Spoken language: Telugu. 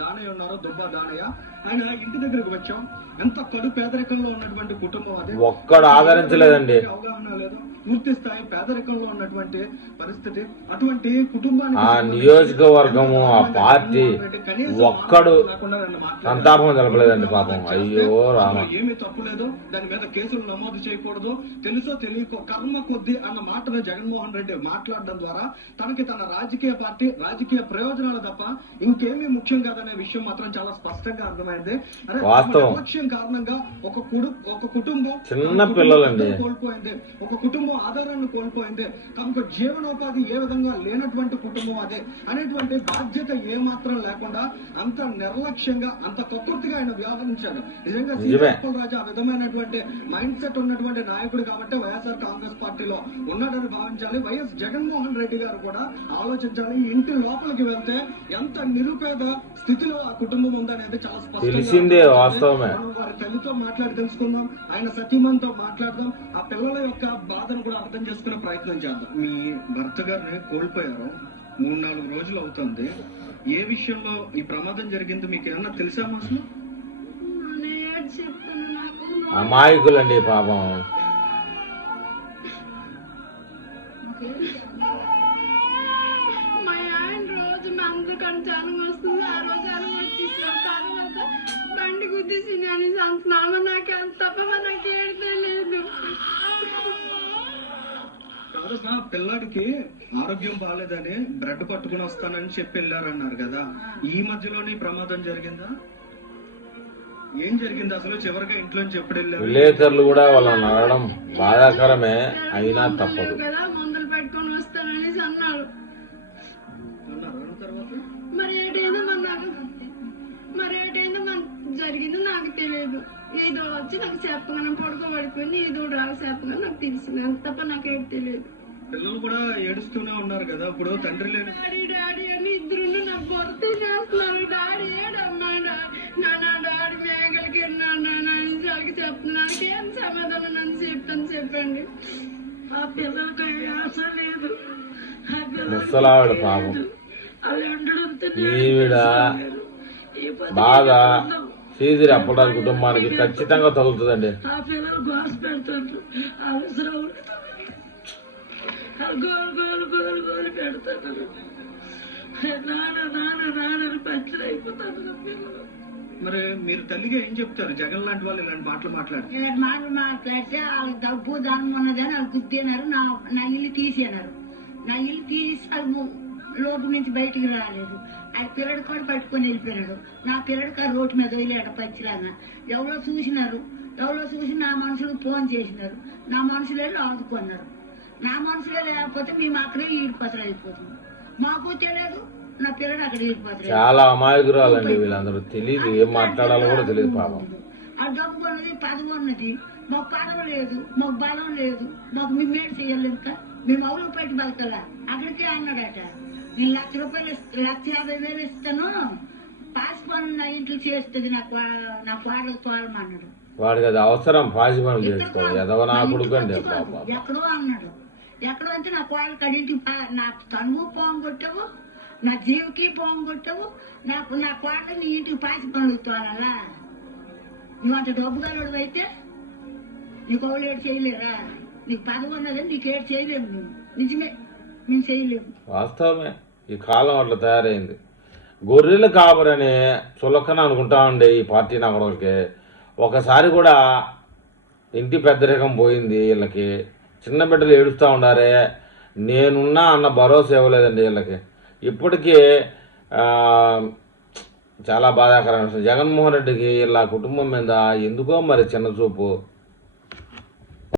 దానయ్య ఉన్నారు, దుబ్బ దానయ్య. ఆయన ఇంటి దగ్గరకు వచ్చాం. ఎంత కడు పేదరికంలో ఉన్నటువంటి కుటుంబం అదే. ఒక్కడు ఆదరించలేదండి. అవగాహన లేదు, పూర్తి స్థాయి పేదరికంలో ఉన్నటువంటి పరిస్థితి. అటువంటి కుటుంబానికి ఆ నియోజకవర్గము, ఆ పార్టీ ఒక్కడు సంతాపం తెలపలేదండి పాపం. అయ్యో రామ. ఏమీ తప్పులేదు, దాని మీద కేసులు నమోదు చేయకూడదు, తెలుసో తెలియకో కర్మ కొద్ది అన్న మాటను జగన్మోహన్ రెడ్డి మాట్లాడడం ద్వారా తనకి తన రాజకీయ పార్టీ రాజకీయ ప్రయోజనాలు తప్ప ఇంకేమీ ముఖ్యం కాదనే విషయం మాత్రం చాలా స్పష్టంగా అర్థమైంది. నిర్లక్ష్యం కారణంగా ఒక కుటుంబం చిన్న పిల్లలండి కోల్పోయింది, ఒక కుటుంబం ఆధారాన్ని కోల్పోయింది, తమకు జీవనోపాధి ఏ విధంగా లేనటువంటి కుటుంబం అదే అనేటువంటి బాధ్యత ఏ మాత్రం లేకుండా అంత నిర్లక్ష్యంగా అంత కకృతిగా ఆయన వ్యవహరించాడు. నిజంగా రాజు ఆ విధమైనటువంటి మైండ్ సెట్ ఉన్నటువంటి నాయకుడు కాబట్టి వైఎస్ఆర్ కాంగ్రెస్ పార్టీలో ఉన్నాడని భావించాలి. వైఎస్ జగన్మోహన్ రెడ్డి గారు కూడా ఆలోచించాలి. ఇంటి లోపలికి వెళ్తే ఎంత నిరుపేద స్థితిలో ఆ కుటుంబం ఉందనేది చాలా తెలిసిందే, వాస్తవమే. వారి తల్లితో మాట్లాడి తెలుసుకుందాం, ఆయన సతీమణితో మాట్లాడదాం, ఆ పిల్లల యొక్క బాధను కూడా అర్థం చేసుకునే ప్రయత్నం చేద్దాం. మీ భర్త గారిని కోల్పోయారు, 3-4 రోజులు అవుతుంది. ఏ విషయంలో ఈ ప్రమాదం జరిగింది మీకు ఏమన్నా తెలుసా? అసలు అమాయకులండి పాపం. బండి గుద్దేసి నేను అంటున్నాను, నాకు అంత తప్ప నాకు ఏడలేదు. కాదమ్మా, పిల్లాడికి ఆరోగ్యం బాగాలేదని బ్రెడ్ పట్టుకుని వస్తానని చెప్పి వెళ్ళారన్నారు కదా, ఈ మధ్యలోనే ప్రమాదం జరిగిందా? ఏం జరిగింది అసలు? చివరిగా ఇంట్లోంచి ఎప్పుడు వెళ్ళారు? విలేకరులు కూడా వాళ్ళని అడగడం బాధాకరమే, అయినా తప్పదు కదా. మందులు పెట్టుకొని వస్తాననేసి అన్నారు. తర్వాత మరి ఏటైందో జరిగిందో నాకు తెలియదు. ఏదో వచ్చి నాకు చెప్పగానే పడుకోబడిపోయింది, ఏదో రాగా చెప్పగా నాకు తెలిసింది, అంత తప్ప నాకేం తెలియదు. పిల్లలు కూడా ఏడుస్తూనే ఉన్నారు కదా, ఇప్పుడు తండ్రి లేని డాడీ అని ఇద్దరు నాకు భర్తీ చేస్తున్నారు. డాడీ ఏడమ్మా, డాడీ మేఘలకి వాళ్ళకి చెప్తున్నాను, ఏం సమాధానం నన్ను చెప్తాను చెప్పండి. ఆ పిల్లలకి ఆశ లేదు, ముసలావిడ పాపం. ఈవిడ బాగా సీజరి అప్పటి కుటుంబానికి ఖచ్చితంగా తగులుతుందండి. ఆ పిల్లలు గోస పెడతారు, గోలు పెడతారు. నాన్న పంచర్ అయిపోతారు పిల్లలు. మరి మీరు తల్లిగా ఏం చెప్తారు? జగన్ లాంటి వాళ్ళు ఇలాంటి మాటలు మాట్లాడితే వాళ్ళకి డబ్బు దానం ఉన్నదని వాళ్ళు గుర్తినారు. నా ఇల్లు తీసేనారు. నా ఇల్లు తీసి లోటు నుంచి బయటికి రాలేదు. ఆ పిల్లడు కూడా పట్టుకొని వెళ్ళిపోయాడు. నా పిల్లడికి ఆ రోడ్డు మీద వదిలేడు పచ్చిలాగా. ఎవరో చూసి నా మనుషులకు ఫోన్ చేసినారు. నా మనుషులు వెళ్ళి ఆదుకున్నారు. నా మనుషులే లేకపోతే మేము అక్కడే ఈడిపోతారు అయిపోతుంది. మాకు తెలియదు, నా పిల్లడు అక్కడ ఈడిపోతారు. చాలా అమాయకురాలండి వీళ్ళందరూ. తెలియదు, ఏం మాట్లాడాలో కూడా తెలియదు పాపం. ఆ డబ్బు ఉన్నది, పదవి ఉన్నది, మాకు పదవి లేదు, మాకు బలం లేదు, మాకు మేము మేడు చేయాలి. ఇంకా మేము అవులు పెట్టి బతకలా. అక్కడికే అన్నాడట, నేను ₹1,50,000 ఇస్తాను, పాస్ పనులు నా ఇంట్లో చేస్తుంది, నా కోడలు తోలమన్నాడు. వాడికి అది అవసరం, పాసి పనులు చేసుకోవాలి. ఎక్కడో అన్నాడు. ఎక్కడో అంటే నా కోడలు కడింటికి నా తనువు పోంగొట్టావు, నా జీవికి పోంగొట్టావు, నా కోడలు నీ ఇంటికి పాసి పనులు తోలాలా? నువ్వు అంత డబ్బు గలడు అయితే నీకు అవులేడు చేయలేరా? నీకు పదవి ఉన్నదని నీకు ఏడు చేయలేము. మేము నిజమే, మేము చేయలేము. వాస్తవమే, ఈ కాలం అట్లా తయారైంది. గొర్రెలు కాబరని చులకన అనుకుంటా ఉండే ఈ పార్టీ నగరాలకి ఒకసారి కూడా ఇంటి పెద్దరికం పోయింది. వీళ్ళకి చిన్న బిడ్డలు ఏడుస్తూ ఉండారే, నేనున్నా అన్న భరోసా ఇవ్వలేదండి వీళ్ళకి. ఇప్పటికీ చాలా బాధాకరమైన విషయం. జగన్మోహన్ రెడ్డికి వీళ్ళ కుటుంబం మీద ఎందుకో మరి చిన్న చూపు.